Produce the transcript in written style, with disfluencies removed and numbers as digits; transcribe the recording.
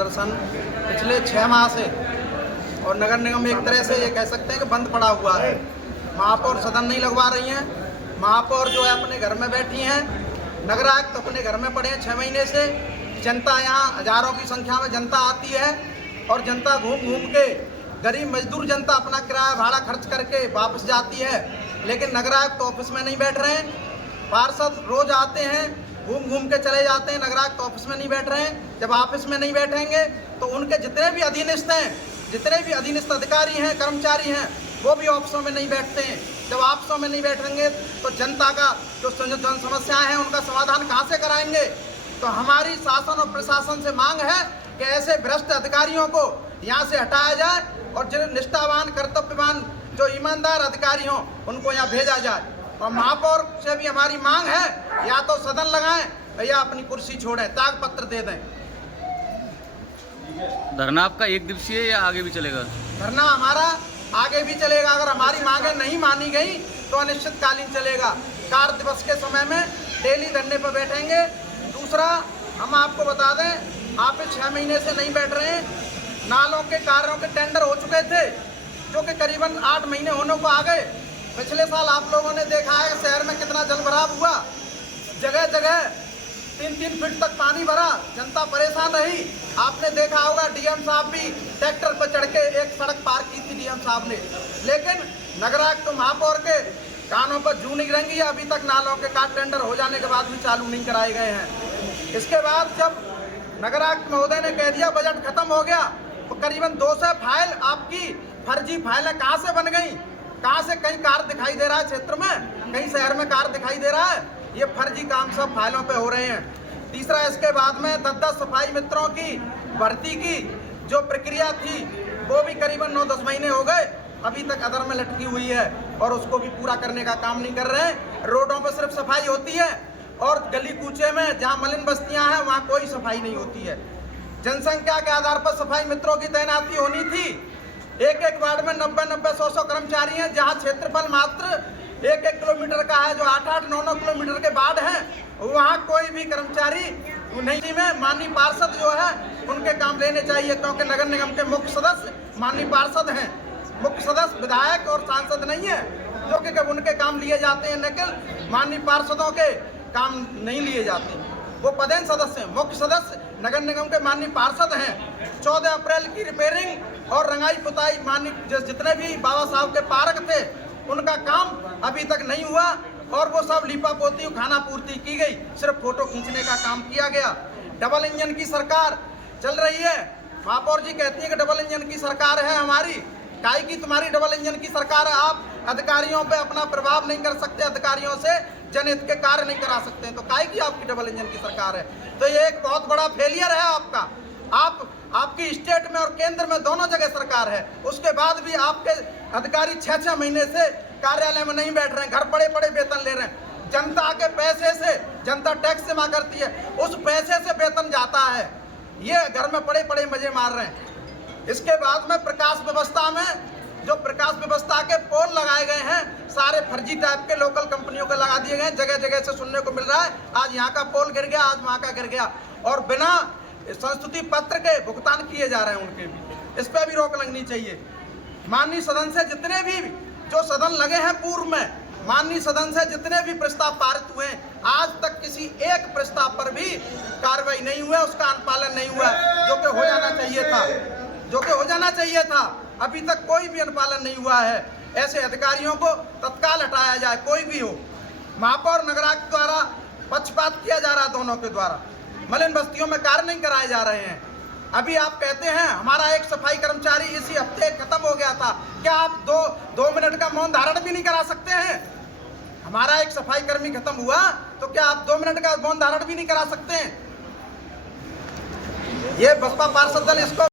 प्रदर्शन पिछले 6 माह से और नगर निगम एक तरह से ये कह सकते हैं कि बंद पड़ा हुआ है। महापौर सदन नहीं लगवा रही हैं, महापौर जो है अपने घर में बैठी हैं, नगर आयुक्त अपने घर में पड़े हैं 6 महीने से। जनता यहाँ हजारों की संख्या में जनता आती है और जनता घूम घूम के गरीब मजदूर जनता अपना किराया भाड़ा खर्च करके वापस जाती है, लेकिन नगर आयुक्त ऑफिस में नहीं बैठ रहे हैं। पार्षद रोज आते हैं, घूम घूम के चले जाते हैं, नगर आयुक्त ऑफिस में नहीं बैठ रहे हैं। जब ऑफिस में नहीं बैठेंगे तो उनके जितने भी अधीनस्थ हैं, जितने भी अधीनस्थ अधिकारी हैं, कर्मचारी हैं, वो भी ऑफिसों में नहीं बैठते हैं। जब ऑफिसों में नहीं बैठेंगे तो जनता का जो जन समस्याएं हैं उनका समाधान कहाँ से कराएंगे। तो हमारी शासन और प्रशासन से मांग है कि ऐसे भ्रष्ट अधिकारियों को यहाँ से हटाया जाए और जो निष्ठावान कर्तव्यवान जो ईमानदार अधिकारी हों उनको यहाँ भेजा जाए। और महापौर से भी हमारी मांग है, या तो सदन लगाएं या अपनी कुर्सी छोड़ें, त्याग पत्र दे दें। धरना आपका एक दिवसीय या आगे भी चलेगा? धरना हमारा आगे भी चलेगा। अगर हमारी मांगें नहीं मानी गई तो अनिश्चितकालीन चलेगा। कार्य दिवस के समय में डेली धरने पर बैठेंगे। दूसरा, हम आपको बता दें, आप 6 महीने से नहीं बैठ रहे हैं। नालों के कार्यों के टेंडर हो चुके थे जो कि करीबन 8 महीने होने को आ गए। पिछले साल आप लोगों ने देखा है शहर में कितना जल भराव हुआ, जगह जगह 3-3 फीट तक पानी भरा, जनता परेशान रही। आपने देखा होगा डीएम साहब भी ट्रैक्टर पर चढ़ के एक सड़क पार की थी डीएम साहब ने, लेकिन नगर आयुक्त तो महापौर के कानों पर जू नहीं रहेंगी। अभी तक नालों के कार्ड टेंडर हो जाने के बाद भी चालू नहीं कराए गए हैं। इसके बाद जब नगर आयुक्त महोदय ने कह दिया बजट खत्म हो गया, तो करीबन 200 फाइल आपकी फर्जी फाइलें कहाँ से बन गई, कहाँ से कहीं कार दिखाई दे रहा है क्षेत्र में, कहीं शहर में कार दिखाई दे रहा है। ये फर्जी काम सब फाइलों पे हो रहे हैं। तीसरा, इसके बाद में 10-10 सफाई मित्रों की भर्ती की जो प्रक्रिया थी वो भी करीबन 9-10 महीने हो गए, अभी तक अधर में लटकी हुई है और उसको भी पूरा करने का काम नहीं कर रहे हैं। रोडों पर सिर्फ सफाई होती है और गली कूचे में जहाँ मलिन बस्तियाँ हैं वहाँ कोई सफाई नहीं होती है। जनसंख्या के आधार पर सफाई मित्रों की तैनाती होनी थी। एक वार्ड में 90-90, 100-100 कर्मचारी हैं, जहाँ क्षेत्रफल मात्र 1-1 किलोमीटर का है, जो 8-8, 9-9 किलोमीटर के वार्ड हैं, वहाँ कोई भी कर्मचारी नहीं में माननीय पार्षद जो है उनके काम लेने चाहिए, क्योंकि नगर निगम के मुख्य सदस्य माननीय पार्षद हैं। मुख्य सदस्य विधायक और सांसद नहीं है, जो कि कब उनके काम लिए जाते हैं, लेकिन माननीय पार्षदों के काम नहीं लिए जाते। वो पदेन सदस्य हैं। मुख्य सदस्य नगर निगम के माननीय पार्षद हैं। 14 अप्रैल की रिपेयरिंग और रंगाई पुताई माननीय जितने भी बाबा साहब के पार्क थे उनका काम अभी तक नहीं हुआ और वो सब लीपा पोती खाना पूर्ति की गई, सिर्फ फोटो खींचने का काम किया गया। डबल इंजन की सरकार चल रही है। महापौर जी कहती है कि डबल इंजन की सरकार है हमारी। काहे की तुम्हारी डबल इंजन की सरकार है? आप अधिकारियों पे अपना प्रभाव नहीं कर सकते, अधिकारियों से जनहित के कार्य नहीं करा सकते, तो काहे की आपकी डबल इंजन की सरकार है? तो ये एक बहुत बड़ा फेलियर है आपका। आपकी स्टेट में और केंद्र में दोनों जगह सरकार है, उसके बाद भी आपके अधिकारी 6-6 महीने से कार्यालय में नहीं बैठ रहे हैं, घर पड़े पड़े वेतन ले रहे हैं। जनता के पैसे से, जनता टैक्स जमा करती है, उस पैसे से वेतन जाता है, ये घर में पड़े पड़े मजे मार रहे हैं। इसके बाद में प्रकाश व्यवस्था में जो प्रकाश व्यवस्था के पोल लगाए गए हैं, सारे फर्जी टाइप के लोकल कंपनियों के लगा दिए गए। जगह जगह से सुनने को मिल रहा है आज यहाँ का पोल गिर गया, आज वहाँ का गिर गया, और बिना संस्तुति पत्र के भुगतान किए जा रहे हैं उनके भी। इस पर भी रोक लगनी चाहिए। माननीय सदन से जितने भी जो सदन लगे हैं पूर्व में, माननीय सदन से जितने भी प्रस्ताव पारित हुए, आज तक किसी एक प्रस्ताव पर भी कार्रवाई नहीं हुआ, उसका अनुपालन नहीं हुआ, जो कि हो जाना चाहिए था, जो कि हो जाना चाहिए था। अभी तक कोई भी अनुपालन नहीं हुआ है। ऐसे अधिकारियों को तत्काल हटाया जाए, कोई भी हो। महापौर नगर आयुक्त द्वारा पक्षपात किया जा रहा है, दोनों के द्वारा मलिन बस्तियों में कार्य नहीं कराए जा रहे हैं। अभी आप कहते हैं हमारा एक सफाई कर्मचारी इसी हफ्ते खत्म हो गया था, क्या आप दो मिनट का मौन धारण भी नहीं करा सकते हैं? हमारा एक सफाई कर्मी खत्म हुआ तो क्या आप 2 मिनट का मौन धारण भी नहीं करा सकते हैं? ये बसपा पार्षद दल इसको